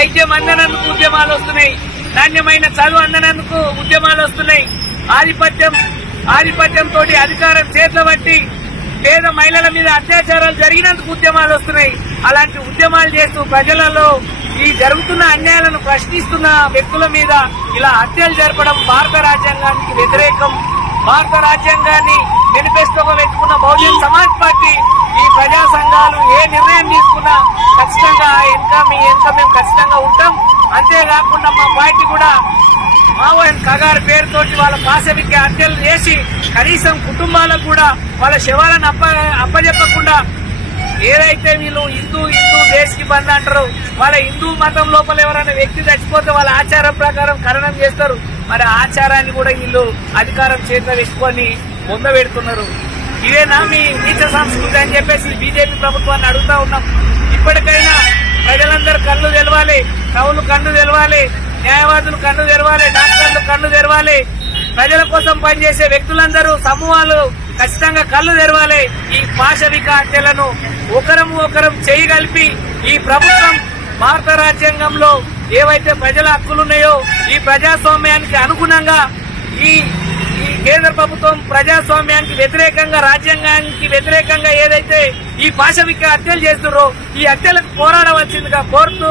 వైద్యం అందనానికి ఉద్యమాలు వస్తున్నాయి. నాణ్యమైన చదువు అందనందుకు ఉద్యమాలు వస్తున్నాయి. ఆధిపత్యం ఆధిపత్యం తోటి అధికారం చేతుల బట్టి పేద మహిళల మీద అత్యాచారాలు జరిగినందుకు ఉద్యమాలు వస్తున్నాయి. అలాంటి ఉద్యమాలు చేస్తూ ప్రజలలో ఈ జరుగుతున్న అన్యాయాలను ప్రశ్నిస్తున్న వ్యక్తుల మీద ఇలా హత్యలు జరపడం భారత రాజ్యాంగానికి వ్యతిరేకం. భారత రాజ్యాంగాన్ని మేనిఫెస్టోగా పెట్టుకున్న బహుజన్ సమాజ్ పార్టీ ఈ ప్రజా సంఘాలు ఏ నిర్ణయం తీసుకున్నా ఖచ్చితంగా వెనుక మీ వెనుక మేము ఖచ్చితంగా ఉంటాం. అంతేకాకుండా మా పార్టీ కూడా మావోయన్ కగారు పేరుతోటి వాళ్ళ పాశవిక హత్యలు చేసి కనీసం కుటుంబాలకు కూడా వాళ్ళ శవాలను అప్ప అప్పజెప్పకుండా ఏదైతే వీళ్ళు హిందూ హిందూ దేశకి బంద్ అంటారు వాళ్ళ హిందూ మతం లోపల ఎవరైనా వ్యక్తి చచ్చిపోతే వాళ్ళ ఆచారం ప్రకారం ఖననం చేస్తారు. మరి ఆచారాన్ని కూడా వీళ్ళు అధికారం చేత ఎక్కువని పొందబెడుతున్నారు ఇదేనా మీ నీచ సంస్కృతి అని చెప్పేసి బీజేపీ ప్రభుత్వాన్ని అడుగుతా ఉన్నాం. ఇప్పటికైనా కవులు కన్ను తెరవాలి న్యాయవాదులు కన్ను తెరవాలి డాక్టర్లు కన్ను తెరవాలి. ప్రజల కోసం పనిచేసే వ్యక్తులందరూ సమూహాలు ఖచ్చితంగా కళ్ళు తెరవాలి. ఈ పాశవిక హత్యలను ఒకరం ఒకరం చేయగలిపి ఈ ప్రభుత్వం భారత రాజ్యాంగంలో ఏవైతే ప్రజల హక్కులున్నాయో ఈ ప్రజాస్వామ్యానికి అనుగుణంగా ఈ ఈ కేంద్ర ప్రభుత్వం ప్రజాస్వామ్యానికి వ్యతిరేకంగా రాజ్యాంగానికి వ్యతిరేకంగా ఏదైతే ఈ పాశవిక హత్యలు చేస్తున్నారో ఈ హత్యలకు పోరాడవలసిందిగా కోరుతూ